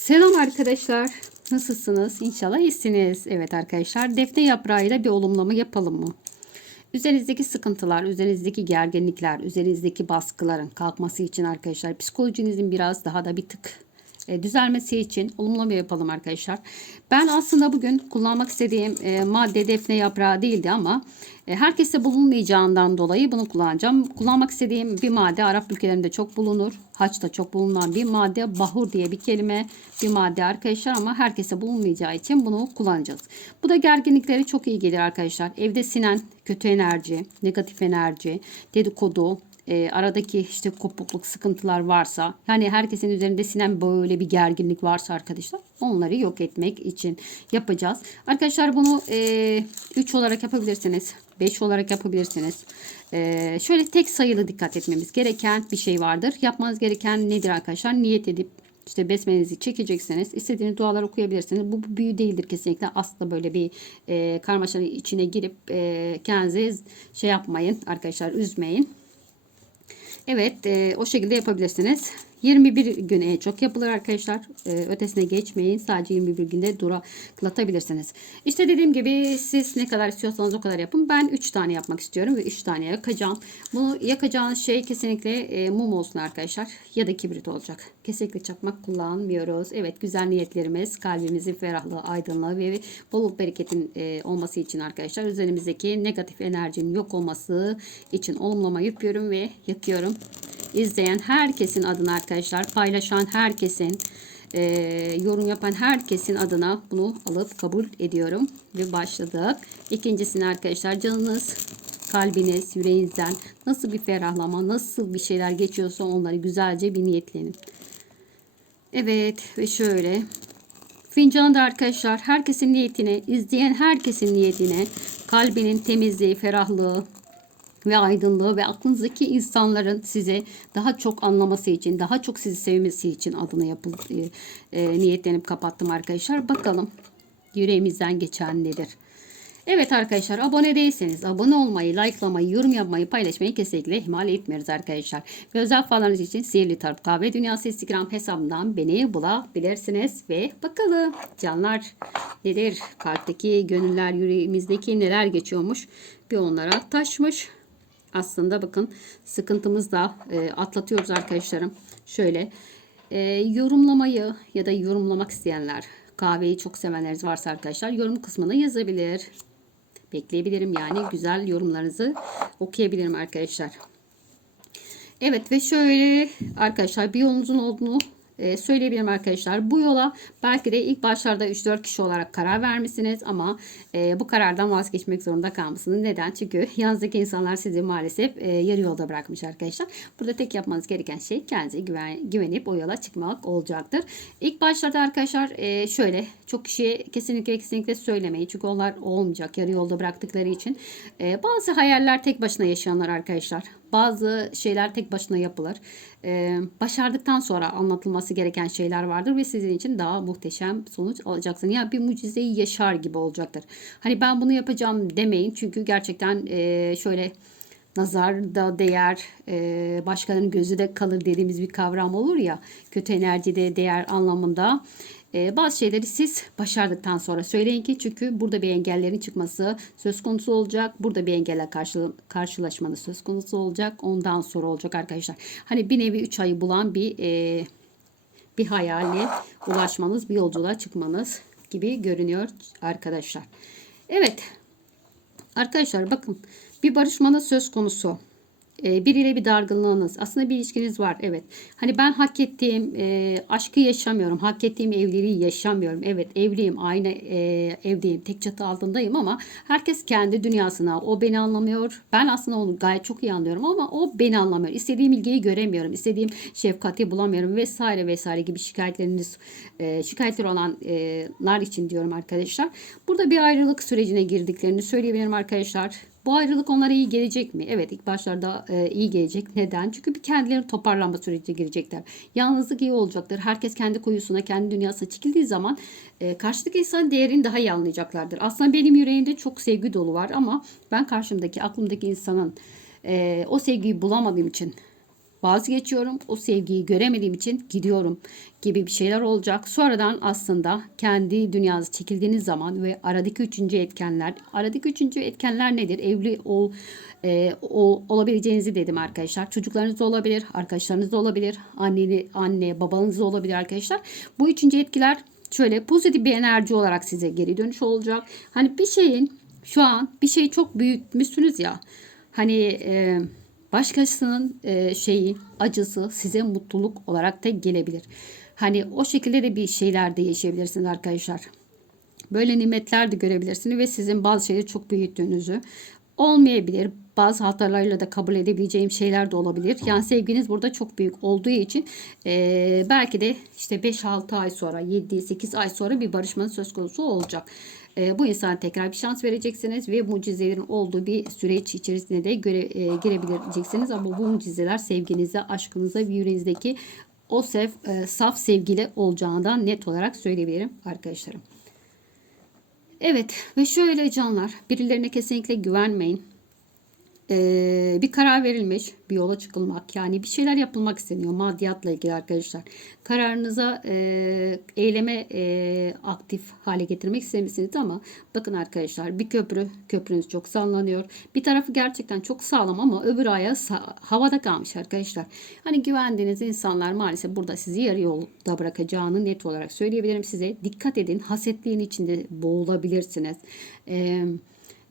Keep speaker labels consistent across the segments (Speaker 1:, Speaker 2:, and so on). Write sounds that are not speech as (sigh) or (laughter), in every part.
Speaker 1: Selam arkadaşlar. Nasılsınız? İnşallah iyisiniz. Evet arkadaşlar defne yaprağıyla bir olumlama yapalım mı? Üzerinizdeki sıkıntılar, üzerinizdeki gerginlikler, üzerinizdeki baskıların kalkması için arkadaşlar psikolojinizin biraz daha da bir tık e, düzelmesi için olumlama yapalım arkadaşlar. Ben aslında bugün kullanmak istediğim e, madde defne yaprağı değildi ama e, herkeste bulunmayacağından dolayı bunu kullanacağım. Kullanmak istediğim bir madde Arap ülkelerinde çok bulunur. Haçta çok bulunan bir madde. Bahur diye bir kelime bir madde arkadaşlar ama herkese bulunmayacağı için bunu kullanacağız. Bu da gerginlikleri çok iyi gelir arkadaşlar. Evde sinen kötü enerji, negatif enerji, dedikodu, e, aradaki işte kopukluk sıkıntılar varsa yani herkesin üzerinde sinen böyle bir gerginlik varsa arkadaşlar onları yok etmek için yapacağız. Arkadaşlar bunu 3 olarak yapabilirsiniz. 5 olarak yapabilirsiniz. E, şöyle tek sayılı dikkat etmemiz gereken bir şey vardır. Yapmanız gereken nedir arkadaşlar? Niyet edip işte besmelenizi çekeceksiniz. İstediğiniz dualar okuyabilirsiniz. Bu, bu büyü değildir kesinlikle. Asla böyle bir e, karmaşanın içine girip e, kendinizi şey yapmayın arkadaşlar üzmeyin. Evet e, o şekilde yapabilirsiniz. 21 gün en çok yapılır arkadaşlar. E, ötesine geçmeyin. Sadece 21 günde duraklatabilirsiniz. İşte dediğim gibi siz ne kadar istiyorsanız o kadar yapın. Ben 3 tane yapmak istiyorum ve 3 tane yakacağım. Bunu yakacağınız şey kesinlikle e, mum olsun arkadaşlar. Ya da kibrit olacak. Kesinlikle çakmak kullanmıyoruz. Evet güzel niyetlerimiz kalbimizin ferahlığı, aydınlığı ve bolluk bereketin e, olması için arkadaşlar. Üzerimizdeki negatif enerjinin yok olması için olumlama yapıyorum ve yakıyorum izleyen herkesin adına arkadaşlar paylaşan herkesin e, yorum yapan herkesin adına bunu alıp kabul ediyorum ve başladık. İkincisini arkadaşlar canınız kalbiniz, yüreğinizden nasıl bir ferahlama, nasıl bir şeyler geçiyorsa onları güzelce bir niyetlenin. Evet ve şöyle fincanı da arkadaşlar herkesin niyetine, izleyen herkesin niyetine kalbinin temizliği, ferahlığı, ve aydınlığı ve aklınızdaki insanların size daha çok anlaması için, daha çok sizi sevmesi için adına yapıl e, e, niyetlenip kapattım arkadaşlar. Bakalım yüreğimizden geçen nedir? Evet arkadaşlar abone değilseniz abone olmayı, likelamayı, yorum yapmayı, paylaşmayı kesinlikle ihmal etmiyoruz arkadaşlar. Ve özel falanız için Sihirli Tarot Kahve Dünyası Instagram hesabından beni bulabilirsiniz. Ve bakalım canlar nedir? Kalpteki gönüller yüreğimizdeki neler geçiyormuş? Bir onlara taşmış aslında bakın sıkıntımız da e, atlatıyoruz arkadaşlarım. Şöyle e, yorumlamayı ya da yorumlamak isteyenler kahveyi çok sevenleriniz varsa arkadaşlar yorum kısmına yazabilir. Bekleyebilirim yani güzel yorumlarınızı okuyabilirim arkadaşlar. Evet ve şöyle arkadaşlar bir yolunuzun olduğunu e, söyleyebilirim arkadaşlar. Bu yola belki de ilk başlarda 3-4 kişi olarak karar vermişsiniz ama e, bu karardan vazgeçmek zorunda kalmışsınız. Neden? Çünkü (laughs) yanınızdaki insanlar sizi maalesef e, yarı yolda bırakmış arkadaşlar. Burada tek yapmanız gereken şey kendinize güven, güvenip o yola çıkmak olacaktır. İlk başlarda arkadaşlar şöyle çok kişiye kesinlikle kesinlikle söylemeyin. Çünkü onlar olmayacak yarı yolda bıraktıkları için. Bazı hayaller tek başına yaşayanlar arkadaşlar. Bazı şeyler tek başına yapılır. Başardıktan sonra anlatılması gereken şeyler vardır ve sizin için daha muhteşem sonuç alacaksın. Ya yani bir mucizeyi yaşar gibi olacaktır. Hani ben bunu yapacağım demeyin. Çünkü gerçekten e, şöyle nazar da değer, e, başkalarının gözü de kalır dediğimiz bir kavram olur ya. Kötü enerjide değer anlamında. E, bazı şeyleri siz başardıktan sonra söyleyin ki çünkü burada bir engellerin çıkması söz konusu olacak. Burada bir engelle karşı, karşılaşmanız söz konusu olacak. Ondan sonra olacak arkadaşlar. Hani bir nevi 3 ayı bulan bir e, bir hayale ulaşmanız, bir yolculuğa çıkmanız gibi görünüyor arkadaşlar. Evet. Arkadaşlar bakın bir barışmanız söz konusu. E, biriyle bir dargınlığınız. Aslında bir ilişkiniz var. Evet. Hani ben hak ettiğim e, aşkı yaşamıyorum. Hak ettiğim evliliği yaşamıyorum. Evet evliyim. Aynı e, evdeyim. Tek çatı altındayım ama herkes kendi dünyasına. O beni anlamıyor. Ben aslında onu gayet çok iyi anlıyorum ama o beni anlamıyor. İstediğim ilgiyi göremiyorum. İstediğim şefkati bulamıyorum vesaire vesaire gibi şikayetleriniz e, şikayetler olanlar için diyorum arkadaşlar. Burada bir ayrılık sürecine girdiklerini söyleyebilirim arkadaşlar. Bu ayrılık onlara iyi gelecek mi? Evet ilk başlarda e, iyi gelecek. Neden? Çünkü bir kendileri toparlanma sürecine girecekler. Yalnızlık iyi olacaktır. Herkes kendi kuyusuna, kendi dünyasına çekildiği zaman e, karşıdaki insan değerini daha iyi anlayacaklardır. Aslında benim yüreğimde çok sevgi dolu var ama ben karşımdaki, aklımdaki insanın e, o sevgiyi bulamadığım için vazgeçiyorum. O sevgiyi göremediğim için gidiyorum gibi bir şeyler olacak. Sonradan aslında kendi dünyanız çekildiğiniz zaman ve aradaki üçüncü etkenler, aradaki üçüncü etkenler nedir? Evli ol, e, ol olabileceğinizi dedim arkadaşlar. Çocuklarınız olabilir, arkadaşlarınız da olabilir, anneli, anne, babanız olabilir arkadaşlar. Bu üçüncü etkiler şöyle pozitif bir enerji olarak size geri dönüş olacak. Hani bir şeyin şu an bir şeyi çok büyütmüşsünüz ya. Hani e, başkasının e, şeyi acısı size mutluluk olarak da gelebilir. Hani o şekilde de bir şeyler de yaşayabilirsiniz arkadaşlar. Böyle nimetler de görebilirsiniz ve sizin bazı şeyleri çok büyüttüğünüzü olmayabilir. Bazı hatalarıyla da kabul edebileceğim şeyler de olabilir. Yani sevginiz burada çok büyük olduğu için e, belki de işte 5-6 ay sonra 7-8 ay sonra bir barışmanın söz konusu olacak. E, bu insana tekrar bir şans vereceksiniz ve mucizelerin olduğu bir süreç içerisine de göre, e, girebileceksiniz. Ama bu mucizeler sevginize, aşkınıza yüreğinizdeki o sev, e, saf sevgili olacağından net olarak söyleyebilirim arkadaşlarım. Evet ve şöyle canlar birilerine kesinlikle güvenmeyin. Ee, bir karar verilmiş bir yola çıkılmak. Yani bir şeyler yapılmak isteniyor maddiyatla ilgili arkadaşlar. Kararınıza e, eyleme e, aktif hale getirmek istemişsiniz ama bakın arkadaşlar bir köprü köprünüz çok sallanıyor. Bir tarafı gerçekten çok sağlam ama öbür ayağı havada kalmış arkadaşlar. Hani güvendiğiniz insanlar maalesef burada sizi yarı yolda bırakacağını net olarak söyleyebilirim. Size dikkat edin hasetliğin içinde boğulabilirsiniz. Ee,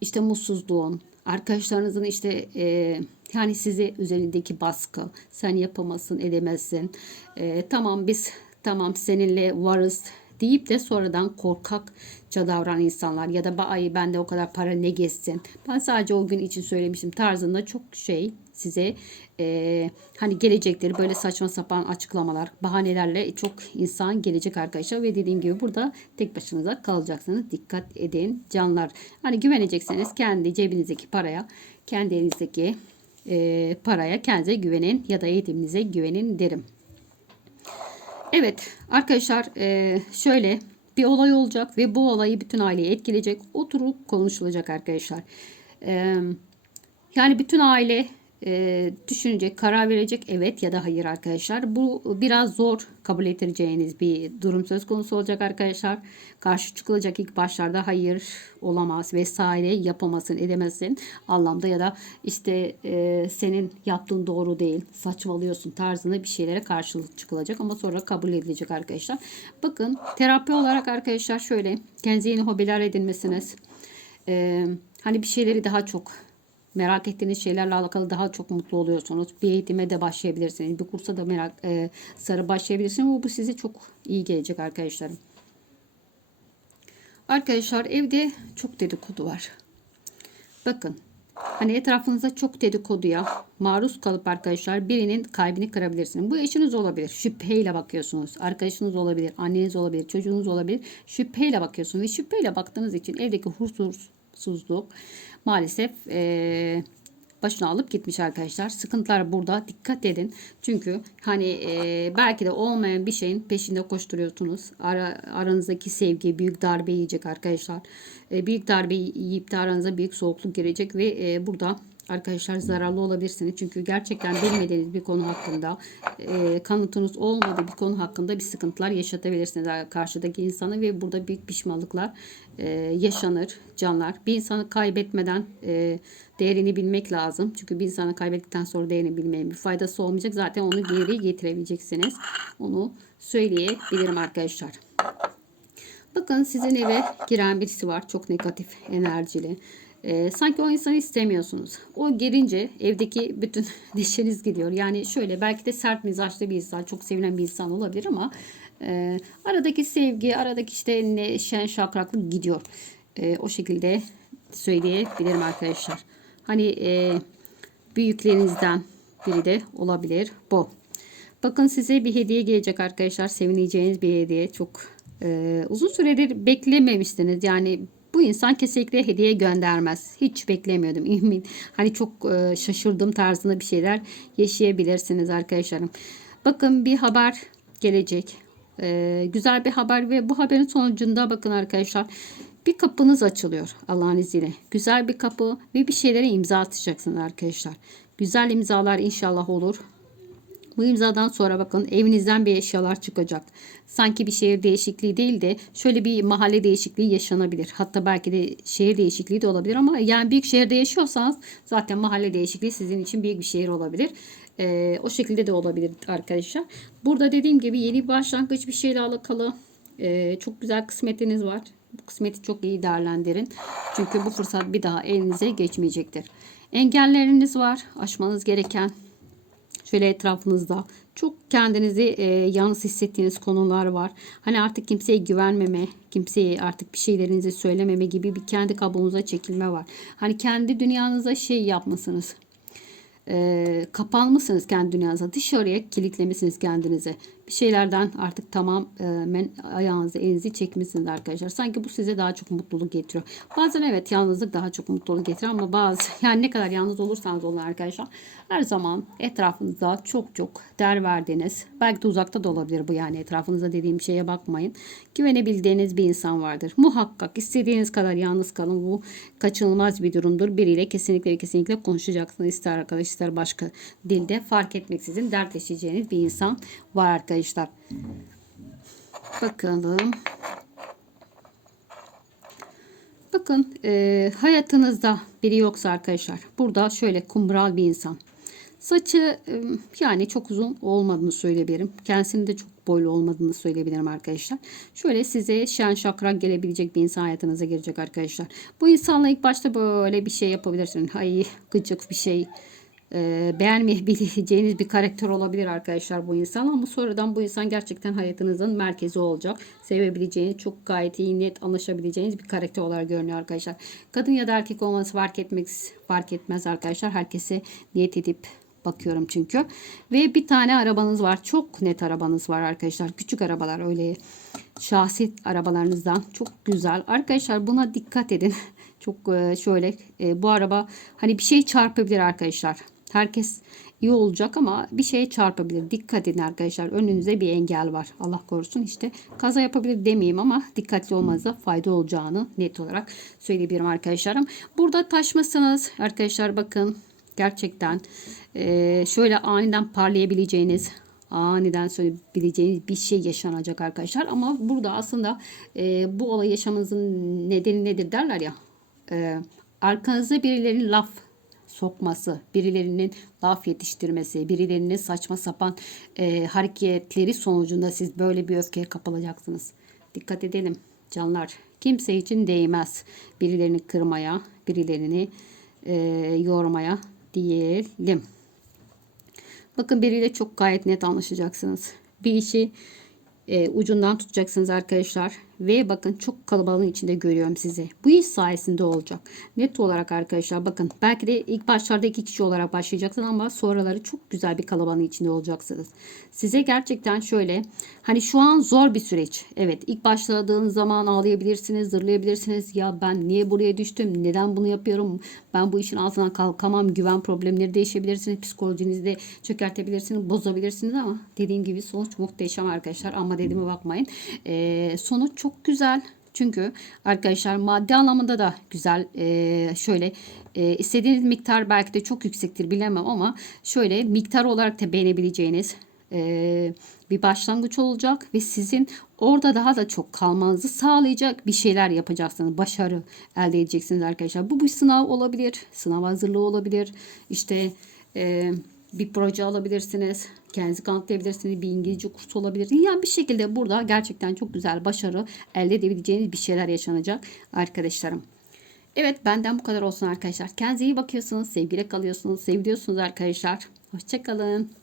Speaker 1: işte mutsuzluğun arkadaşlarınızın işte e, yani sizi üzerindeki baskı sen yapamazsın edemezsin. E, tamam biz tamam seninle varız deyip de sonradan korkakça davranan insanlar ya da ay bende o kadar para ne geçsin ben sadece o gün için söylemiştim tarzında çok şey size e, hani gelecekleri böyle saçma sapan açıklamalar bahanelerle çok insan gelecek arkadaşlar ve dediğim gibi burada tek başınıza kalacaksınız. Dikkat edin canlar. Hani güvenecekseniz kendi cebinizdeki paraya kendi elinizdeki e, paraya kendinize güvenin ya da eğitiminize güvenin derim. Evet arkadaşlar e, şöyle bir olay olacak ve bu olayı bütün aileyi etkileyecek. Oturup konuşulacak arkadaşlar. E, yani bütün aile e, düşünecek, karar verecek evet ya da hayır arkadaşlar. Bu biraz zor kabul ettireceğiniz bir durum söz konusu olacak arkadaşlar. Karşı çıkılacak ilk başlarda hayır olamaz vesaire yapamazsın edemezsin anlamda ya da işte e, senin yaptığın doğru değil saçmalıyorsun tarzında bir şeylere karşılık çıkılacak ama sonra kabul edilecek arkadaşlar. Bakın terapi olarak arkadaşlar şöyle kendinize yeni hobiler edinmesiniz. E, hani bir şeyleri daha çok merak ettiğiniz şeylerle alakalı daha çok mutlu oluyorsunuz. Bir eğitime de başlayabilirsiniz. Bir kursa da merak e, sarı başlayabilirsiniz. Ama bu size çok iyi gelecek arkadaşlarım. Arkadaşlar evde çok dedikodu var. Bakın hani etrafınızda çok dedikoduya maruz kalıp arkadaşlar birinin kalbini kırabilirsiniz. Bu eşiniz olabilir. Şüpheyle bakıyorsunuz. Arkadaşınız olabilir. Anneniz olabilir. Çocuğunuz olabilir. Şüpheyle bakıyorsunuz. Ve şüpheyle baktığınız için evdeki huzursuzluk maalesef e, başına alıp gitmiş arkadaşlar. Sıkıntılar burada. Dikkat edin. Çünkü hani e, belki de olmayan bir şeyin peşinde koşturuyorsunuz. Ara, aranızdaki sevgi büyük darbe yiyecek arkadaşlar. E, büyük darbe yiyip de aranıza büyük soğukluk girecek ve e, burada arkadaşlar zararlı olabilirsiniz. Çünkü gerçekten bilmediğiniz bir konu hakkında e, kanıtınız olmadığı bir konu hakkında bir sıkıntılar yaşatabilirsiniz karşıdaki insanı ve burada büyük pişmanlıklar e, yaşanır canlar. Bir insanı kaybetmeden e, değerini bilmek lazım. Çünkü bir insanı kaybettikten sonra değerini bilmeyin bir faydası olmayacak. Zaten onu geri getirebileceksiniz. Onu söyleyebilirim arkadaşlar. Bakın sizin eve giren birisi var. Çok negatif enerjili. E, sanki o insanı istemiyorsunuz. O girince evdeki bütün (laughs) neşeniz gidiyor. Yani şöyle belki de sert mizaçlı bir insan, çok sevilen bir insan olabilir ama e, aradaki sevgi, aradaki işte neşen, şakraklık gidiyor. E, o şekilde söyleyebilirim arkadaşlar. Hani e, büyüklerinizden biri de olabilir bu. Bakın size bir hediye gelecek arkadaşlar. Sevineceğiniz bir hediye. Çok e, uzun süredir beklememiştiniz. Yani bu insan kesinlikle hediye göndermez. Hiç beklemiyordum. (laughs) İmin. Hani çok e, şaşırdım tarzında bir şeyler yaşayabilirsiniz arkadaşlarım. Bakın bir haber gelecek. E, güzel bir haber ve bu haberin sonucunda bakın arkadaşlar bir kapınız açılıyor Allah'ın izniyle. Güzel bir kapı ve bir şeylere imza atacaksınız arkadaşlar. Güzel imzalar inşallah olur. Bu imzadan sonra bakın evinizden bir eşyalar çıkacak. Sanki bir şehir değişikliği değil de şöyle bir mahalle değişikliği yaşanabilir. Hatta belki de şehir değişikliği de olabilir ama yani büyük şehirde yaşıyorsanız zaten mahalle değişikliği sizin için büyük bir şehir olabilir. Ee, o şekilde de olabilir arkadaşlar. Burada dediğim gibi yeni başlangıç bir şeyle alakalı ee, çok güzel kısmetiniz var. Bu kısmeti çok iyi değerlendirin. Çünkü bu fırsat bir daha elinize geçmeyecektir. Engelleriniz var. Aşmanız gereken şöyle etrafınızda çok kendinizi e, yalnız hissettiğiniz konular var. Hani artık kimseye güvenmeme, kimseye artık bir şeylerinizi söylememe gibi bir kendi kabuğunuza çekilme var. Hani kendi dünyanıza şey yapmasınız. E, kapanmışsınız kendi dünyanıza. Dışarıya kilitlemişsiniz kendinizi. Şeylerden artık tamam e, men, ayağınızı elinizi çekmişsiniz arkadaşlar. Sanki bu size daha çok mutluluk getiriyor. Bazen evet yalnızlık daha çok mutluluk getiriyor ama bazı (laughs) yani ne kadar yalnız olursanız olun arkadaşlar. Her zaman etrafınızda çok çok değer verdiğiniz belki de uzakta da olabilir bu yani etrafınıza dediğim şeye bakmayın. Güvenebildiğiniz bir insan vardır. Muhakkak istediğiniz kadar yalnız kalın. Bu kaçınılmaz bir durumdur. Biriyle kesinlikle ve kesinlikle konuşacaksınız. İster arkadaş ister başka dilde fark etmeksizin dertleşeceğiniz bir insan var arkadaşlar. Bakalım. Bakın e, hayatınızda biri yoksa arkadaşlar burada şöyle kumral bir insan. Saçı e, yani çok uzun olmadığını söyleyebilirim. Kendisinin de çok boylu olmadığını söyleyebilirim arkadaşlar. Şöyle size şen şakrak gelebilecek bir insan hayatınıza girecek arkadaşlar. Bu insanla ilk başta böyle bir şey yapabilirsiniz. Ay gıcık bir şey e, beğenmeyebileceğiniz bir karakter olabilir arkadaşlar bu insan ama sonradan bu insan gerçekten hayatınızın merkezi olacak. Sevebileceğiniz, çok gayet iyi net anlaşabileceğiniz bir karakter olarak görünüyor arkadaşlar. Kadın ya da erkek olması fark etmek fark etmez arkadaşlar. Herkese niyet edip bakıyorum çünkü. Ve bir tane arabanız var. Çok net arabanız var arkadaşlar. Küçük arabalar öyle şahsi arabalarınızdan çok güzel. Arkadaşlar buna dikkat edin. (laughs) Çok e, şöyle e, bu araba hani bir şey çarpabilir arkadaşlar. Herkes iyi olacak ama bir şeye çarpabilir. Dikkat edin arkadaşlar. Önünüzde bir engel var. Allah korusun işte kaza yapabilir demeyeyim ama dikkatli olmanıza fayda olacağını net olarak söyleyebilirim arkadaşlarım. Burada taşmasınız arkadaşlar bakın gerçekten e, şöyle aniden parlayabileceğiniz aniden söyleyebileceğiniz bir şey yaşanacak arkadaşlar. Ama burada aslında e, bu olay yaşamanızın nedeni nedir derler ya. E, arkanıza birilerinin laf sokması, birilerinin laf yetiştirmesi, birilerinin saçma sapan e, hareketleri sonucunda siz böyle bir öfkeye kapılacaksınız. Dikkat edelim canlar. Kimse için değmez birilerini kırmaya, birilerini e, yormaya diyelim. Bakın biriyle çok gayet net anlaşacaksınız. Bir işi e, ucundan tutacaksınız arkadaşlar. Ve bakın çok kalabalığın içinde görüyorum sizi. Bu iş sayesinde olacak. Net olarak arkadaşlar bakın belki de ilk başlarda iki kişi olarak başlayacaksınız ama sonraları çok güzel bir kalabalığın içinde olacaksınız. Size gerçekten şöyle hani şu an zor bir süreç. Evet ilk başladığınız zaman ağlayabilirsiniz, zırlayabilirsiniz. Ya ben niye buraya düştüm? Neden bunu yapıyorum? Ben bu işin altından kalkamam. Güven problemleri değişebilirsiniz. Psikolojinizi de çökertebilirsiniz, bozabilirsiniz ama dediğim gibi sonuç muhteşem arkadaşlar. Ama dediğime bakmayın. Ee, sonuç çok çok güzel. Çünkü arkadaşlar maddi anlamında da güzel. Ee, şöyle e, istediğiniz miktar belki de çok yüksektir bilemem ama şöyle miktar olarak da beğenebileceğiniz e, bir başlangıç olacak ve sizin orada daha da çok kalmanızı sağlayacak bir şeyler yapacaksınız. Başarı elde edeceksiniz arkadaşlar. Bu bir sınav olabilir. Sınav hazırlığı olabilir. İşte e, bir proje alabilirsiniz. Kendinizi kanıtlayabilirsiniz. Bir İngilizce kursu olabilir. Yani bir şekilde burada gerçekten çok güzel başarı elde edebileceğiniz bir şeyler yaşanacak arkadaşlarım. Evet benden bu kadar olsun arkadaşlar. Kendinize iyi bakıyorsunuz. Sevgiyle kalıyorsunuz. Seviyorsunuz arkadaşlar. Hoşçakalın.